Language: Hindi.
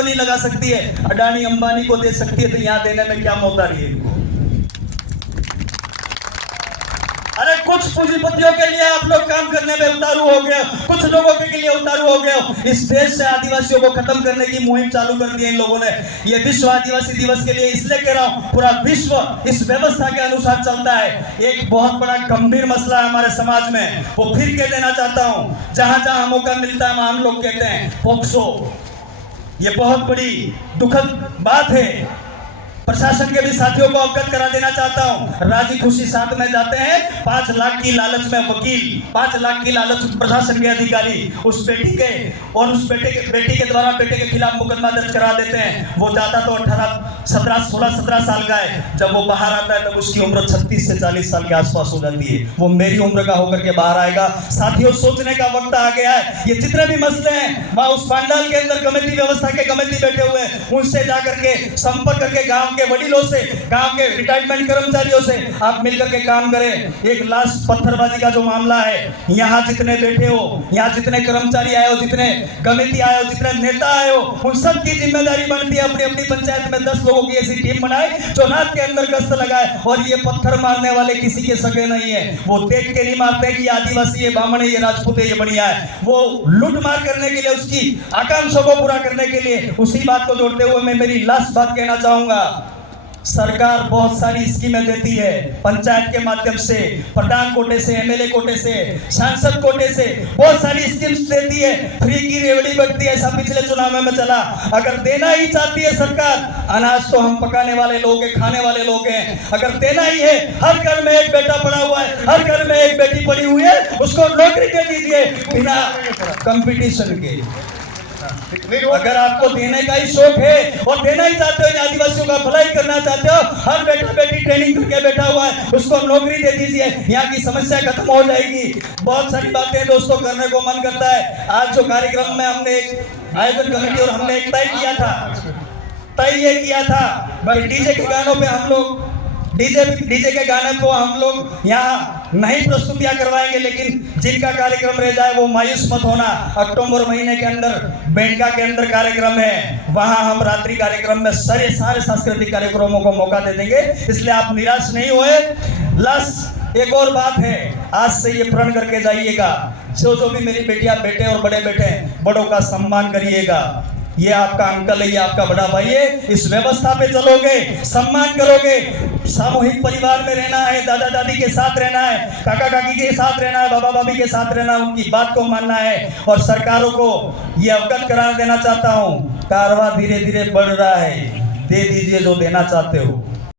को नहीं लगा सकती है, अडानी अंबानी को दे सकती है, तो यहाँ देने में क्या मोहतारी है इनको? अरे कुछ पूंजीपतियों के लिए आप लोग काम करने में उतारू हो गए, कुछ लोगों के लिए उतारू हो गए। इस देश से आदिवासियों को खत्म करने की मुहिम चालू कर दी है इन लोगों ने। ये विश्व आदिवासी दिवस के लिए इसलिए कह रहा हूं, पूरा विश्व इस व्यवस्था के अनुसार चलता है। एक बहुत बड़ा गंभीर मसला है हमारे समाज में, वो फिर कह देना चाहता हूं, जहां जहां मौका मिलता है हम लोग कहते हैं पोक्सो। ये बहुत बड़ी दुखद बात है। प्रशासन के भी साथियों को अवगत करा देना चाहता हूं, राजी खुशी साथ में जाते हैं, 5 लाख की लालच में वकील, 5 लाख की लालच प्रशासन के अधिकारी उस बेटी के और उस बेटी के द्वारा बेटे के खिलाफ मुकदमा दर्ज करा देते हैं। वो जाता तो 16-17 साल का है, जब वो बाहर आता है तब उसकी उम्र 36 से 40 साल के आसपास हो जाती है। वो मेरी उम्र का होकर के बाहर आएगा। साथियों, सोचने का वक्त आ गया है। ये जितने भी मसले हैं वहां उस पंडाल के अंदर कमेटी व्यवस्था के कमेटी बैठे हुए हैं, उनसे जाकर के संपर्क करके गांव के वडीलों से, गांव के रिटायरमेंट कर्मचारियों से आप मिलकर के काम करें। एक लाश पत्थरबाजी का जो मामला है, यहाँ जितने बैठे हो, यहाँ जितने कर्मचारी आए हो, जितने कमेटी आए हो, जितने नेता आए हो, उन सब की जिम्मेदारी बनती है अपनी अपनी पंचायत में 10 लोगों की ऐसी टीम बनाए जो रात के अंदर गश्त लगाए। और ये पत्थर मारने वाले किसी के सगे नहीं है, वो देख के नहीं मारते कि ये आदिवासी है, ब्राह्मण है, ये राजपूत है, ये बढ़िया है। वो लूट मार करने के लिए, उसकी आकांक्षा को पूरा करने के लिए, उसी बात को जोड़ते हुए मैं मेरी लास्ट बात कहना चाहूंगा। सरकार बहुत सारी स्कीमें देती है, पंचायत के माध्यम से, प्रधान कोटे से, एमएलए कोटे से, सांसद कोटे से बहुत सारी स्कीम्स देती है। फ्री की रेवड़ी बढ़ती है, ऐसा पिछले चुनाव में चला। अगर देना ही चाहती है सरकार, अनाज तो हम पकाने वाले लोग हैं, खाने वाले लोग हैं। अगर देना ही है, हर घर में एक बेटा पड़ा हुआ है, हर घर में एक बेटी पड़ी हुई है, उसको नौकरी दे दीजिए बिना कंपटीशन के। अगर आपको देने का ही शौक है और देना ही चाहते हो, आदिवासियों का भलाई करना चाहते हो, हर बेटा बेटी ट्रेनिंग करके बैठा हुआ है, उसको नौकरी दे दीजिए, यहाँ की समस्या खत्म हो जाएगी। बहुत सारी बातें दोस्तों करने को मन करता है। आज जो कार्यक्रम में हमने एक आयोजन कमेटी और हमने एक तय ये किया था भाई, डीजे के गानों पे हम लोग डीजे के गाने को हम लोग यहाँ नहीं प्रस्तुतियां करवाएंगे, लेकिन जिनका कार्यक्रम रह जाए वो मायूस मत होना। अक्टूबर महीने के अंदर बेंडका के अंदर कार्यक्रम है, वहां हम रात्रि कार्यक्रम में सारे सांस्कृतिक कार्यक्रमों को मौका दे देंगे, इसलिए आप निराश नहीं हुए। लास्ट एक और बात है, आज से ये प्रण करके जाइएगा, जो भी मेरी बेटियां बेटे और बड़े बेटे, बड़ों का सम्मान करिएगा। ये आपका अंकल है, ये आपका बड़ा भाई है, इस व्यवस्था पे चलोगे, सम्मान करोगे, सामूहिक परिवार में रहना है, दादा दादी के साथ रहना है, काका काकी के साथ रहना है, बाबा भाभी के साथ रहना है, उनकी बात को मानना है। और सरकारों को ये अवगत करा देना चाहता हूँ, कारवां धीरे धीरे बढ़ रहा है, दे दीजिए जो देना चाहते हो।